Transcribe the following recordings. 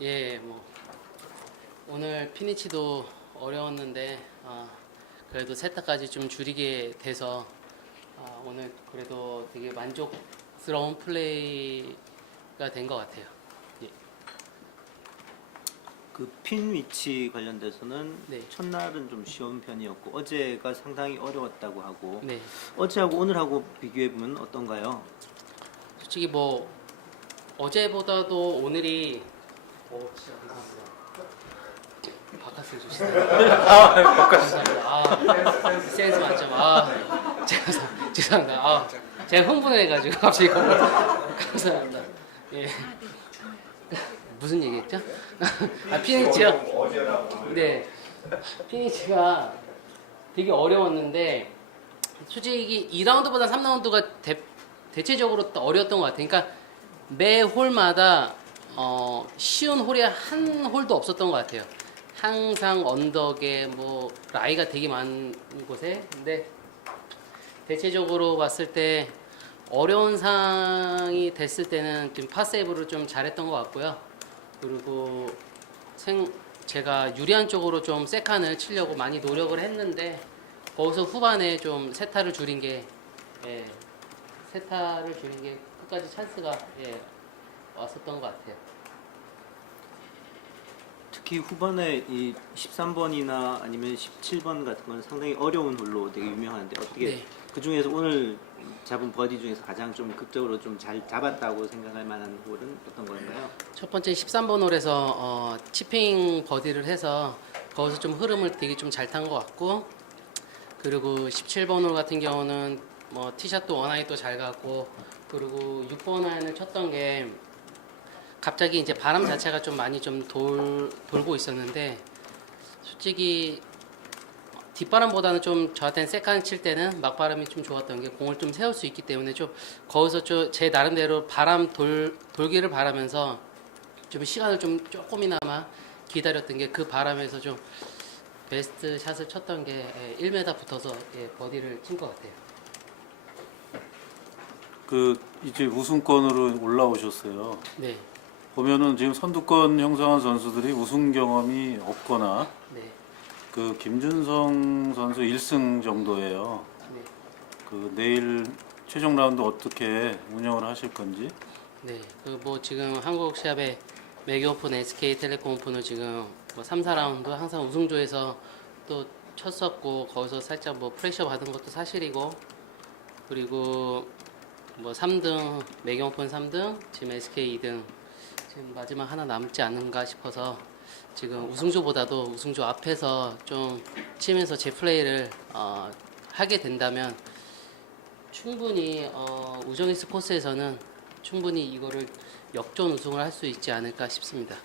예, 뭐 오늘 피니치도 어려웠는데 아, 그래도 세타까지 좀 줄이게 돼서 아, 오늘 그래도 되게 만족스러운 플레이가 된 것 같아요. 예. 그 핀 위치 관련돼서는 네. 첫날은 좀 쉬운 편이었고 어제가 상당히 어려웠다고 하고 네, 어제하고 오늘하고 비교해 보면 어떤가요? 솔직히 뭐 어제보다도 오늘이 오 진짜 감사합니다. 바깥을 주시네요. 감사합니다. 아, 센스 만점. 아, 죄송- 죄송합니다. 아, 제가 흥분해가지고 갑자기 감사합니다. 예. 무슨 얘기했죠? 아, 피니치요? 네. 피니치가 되게 어려웠는데 솔직히 2라운드보다 3라운드가 대, 대체적으로 더 어려웠던 것 같아요. 그러니까 매 홀마다 어, 쉬운 홀이 한 홀도 없었던 것 같아요. 항상 언덕에 뭐 라이가 되게 많은 곳에 근데 대체적으로 봤을 때 어려운 상황이 됐을 때는 좀 파세이브를 좀 잘했던 것 같고요. 그리고 생 제가 유리한 쪽으로 좀 세칸을 치려고 많이 노력을 했는데 거기서 후반에 좀 세타를 줄인 게 예, 세타를 줄인 게 끝까지 찬스가 예, 왔었던 것 같아요. 특히 후반에 이 13번이나 아니면 17번 같은 건 상당히 어려운 홀로 되게 유명한데 어떻게 네. 그 중에서 오늘 잡은 버디 중에서 가장 좀 극적으로 좀 잘 잡았다고 생각할 만한 홀은 어떤 건가요? 첫 번째 13번 홀에서 어, 치핑 버디를 해서 거기서 좀 흐름을 되게 좀 잘 탄 것 같고 그리고 17번 홀 같은 경우는 뭐 티샷도 워낙에 또잘 갔고 그리고 6번 아이언을 쳤던 게 갑자기 이제 바람 자체가 좀 많이 좀 돌, 돌고 있었는데 솔직히 뒷바람보다는 좀 저한테는 세컨 칠 때는 막바람이 좀 좋았던 게 공을 좀 세울 수 있기 때문에 좀 거기서 좀 제 나름대로 바람 돌 돌기를 바라면서 좀 시간을 좀 조금이나마 기다렸던 게 그 바람에서 좀 베스트 샷을 쳤던 게 1m 붙어서 예, 버디를 친 것 같아요. 그 이제 우승권으로 올라오셨어요. 네, 보면은 지금 선두권 형성한 선수들이 우승 경험이 없거나 네, 그 김준성 선수 1승 정도예요. 네, 그 내일 최종 라운드 어떻게 운영을 하실 건지. 네. 그 뭐 지금 한국 시합에 메기오픈, SK텔레콤 오픈을 지금 뭐 3, 4라운드 항상 우승조에서 또 쳤었고 거기서 살짝 뭐 프레셔 받은 것도 사실이고 그리고 뭐 3등 메기오픈 3등 지금 SK 2등 지금 마지막 하나 남지 않은가 싶어서 지금 우승조보다도 우승조 앞에서 좀 치면서 제 플레이를 어, 하게 된다면 충분히 어, 우정이스 코스에서는 충분히 이거를 역전 우승을 할 수 있지 않을까 싶습니다.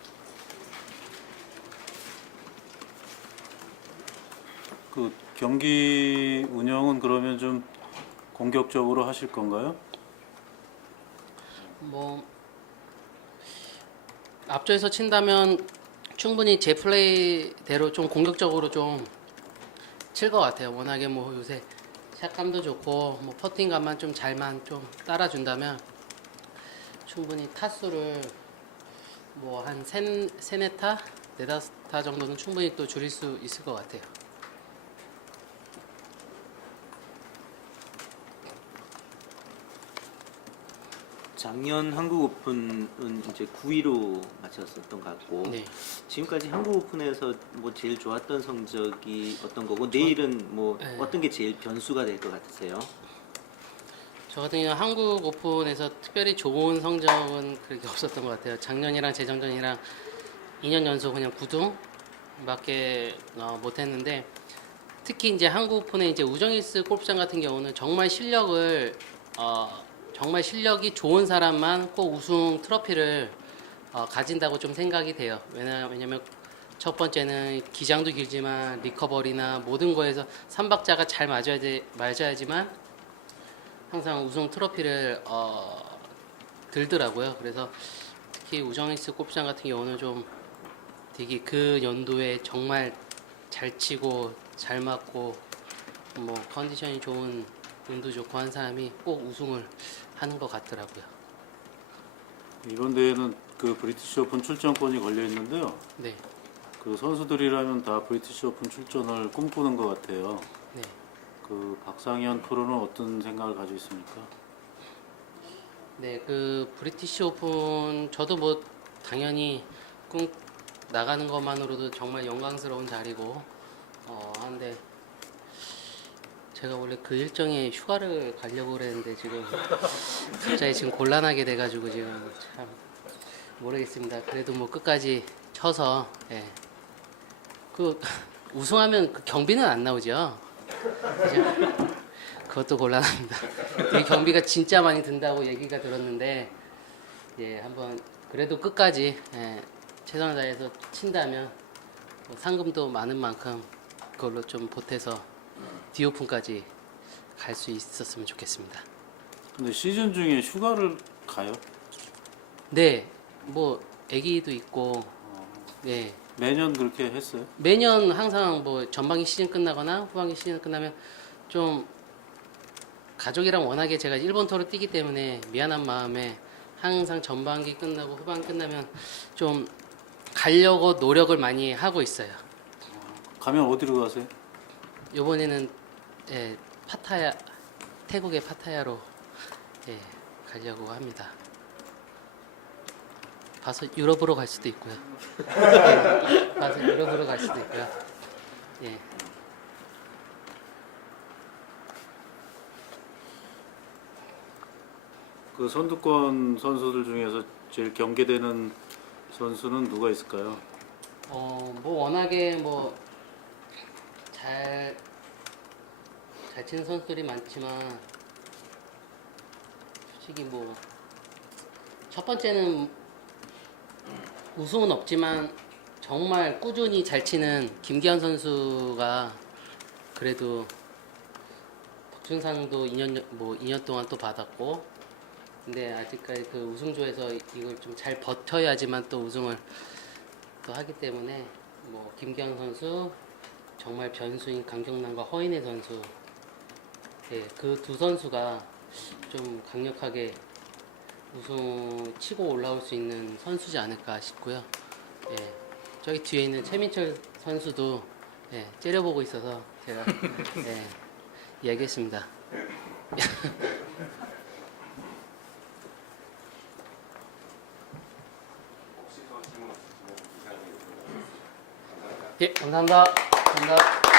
그 경기 운영은 그러면 좀 공격적으로 하실 건가요? 뭐 앞쪽에서 친다면 충분히 제 플레이대로 좀 공격적으로 좀 칠 것 같아요. 워낙에 뭐 요새 샷감도 좋고 뭐 퍼팅감만 좀 잘만 좀 따라준다면 충분히 타수를 뭐 한 세네 타, 네다섯 타 정도는 충분히 또 줄일 수 있을 것 같아요. 작년 한국 오픈은 이제 9위로 마쳤었던 것 같고 네. 지금까지 한국 오픈에서 뭐 제일 좋았던 성적이 어떤 거고 내일은 뭐 네. 어떤 게 제일 변수가 될 것 같으세요? 저 같은 경우 한국 오픈에서 특별히 좋은 성적은 그렇게 없었던 것 같아요. 작년이랑 재작년이랑 2년 연속 그냥 9등밖에 어, 못했는데 특히 이제 한국 오픈의 이제 우정일스 골프장 같은 경우는 정말 실력을 어, 정말 실력이 좋은 사람만 꼭 우승 트로피를 어, 가진다고 좀 생각이 돼요. 왜냐 왜냐면 첫 번째는 기장도 길지만 리커버리나 모든 거에서 삼박자가 잘 맞아야 돼, 맞아야지만 항상 우승 트로피를 어, 들더라고요. 그래서 특히 우정이스 골프장 같은 경우는 좀 되게 그 연도에 정말 잘 치고 잘 맞고 뭐 컨디션이 좋은 운도 좋고 한 사람이 꼭 우승을 하는 것 같더라고요. 이번 대회는 그 브리티시 오픈 출전권이 걸려 있는데요. 네, 그 선수들이라면 다 브리티시 오픈 출전을 꿈꾸는 것 같아요. 네. 그 박상현 프로는 어떤 생각을 가지고 있습니까? 네, 그 브리티시 오픈 저도 뭐 당연히 꿈 나가는 것만으로도 정말 영광스러운 자리고 어 한데 제가 원래 그 일정에 휴가를 가려고 그랬는데 지금 갑자기 지금 곤란하게 돼가지고 지금 참 모르겠습니다. 그래도 뭐 끝까지 쳐서 예. 그 우승하면 그 경비는 안 나오죠. 그죠? 그것도 곤란합니다. 이 경비가 진짜 많이 든다고 얘기가 들었는데 예 한번 그래도 끝까지 예, 최선을 다해서 친다면 뭐 상금도 많은 만큼 그걸로 좀 보태서 디오픈까지 갈 수 있었으면 좋겠습니다. 근데 시즌 중에 휴가를 가요? 네, 뭐 아기도 있고 네 매년 그렇게 했어요? 매년 항상 뭐 전반기 시즌 끝나거나 후반기 시즌 끝나면 좀 가족이랑 워낙에 제가 일본 터를 뛰기 때문에 미안한 마음에 항상 전반기 끝나고 후반기 끝나면 좀 가려고 노력을 많이 하고 있어요. 가면 어디로 가세요? 이번에는 예, 파타야 태국의 파타야로 예, 가려고 합니다. 봐서 유럽으로 갈 수도 있고요. 예, 봐서 유럽으로 갈 수도 있고요. 예. 그 선두권 선수들 중에서 제일 경계되는 선수는 누가 있을까요? 어, 뭐 워낙에 뭐 잘 잘 치는 선수들이 많지만 솔직히 뭐 첫 번째는 우승은 없지만 정말 꾸준히 잘 치는 김기현 선수가 그래도 덕준상도 2년 뭐 2년 동안 또 받았고 근데 아직까지 그 우승조에서 이걸 좀 잘 버텨야지만 또 우승을 또 하기 때문에 뭐 김기현 선수 정말 변수인 강경남과 허인혜 선수 예, 그두 선수가 좀 강력하게 우승 치고 올라올 수 있는 선수지 않을까 싶고요. 예, 저기 뒤에 있는 최민철 선수도 예, 째려보고 있어서 제가 예, 이야기했습니다. 예, 감사합니다. 감사합니다.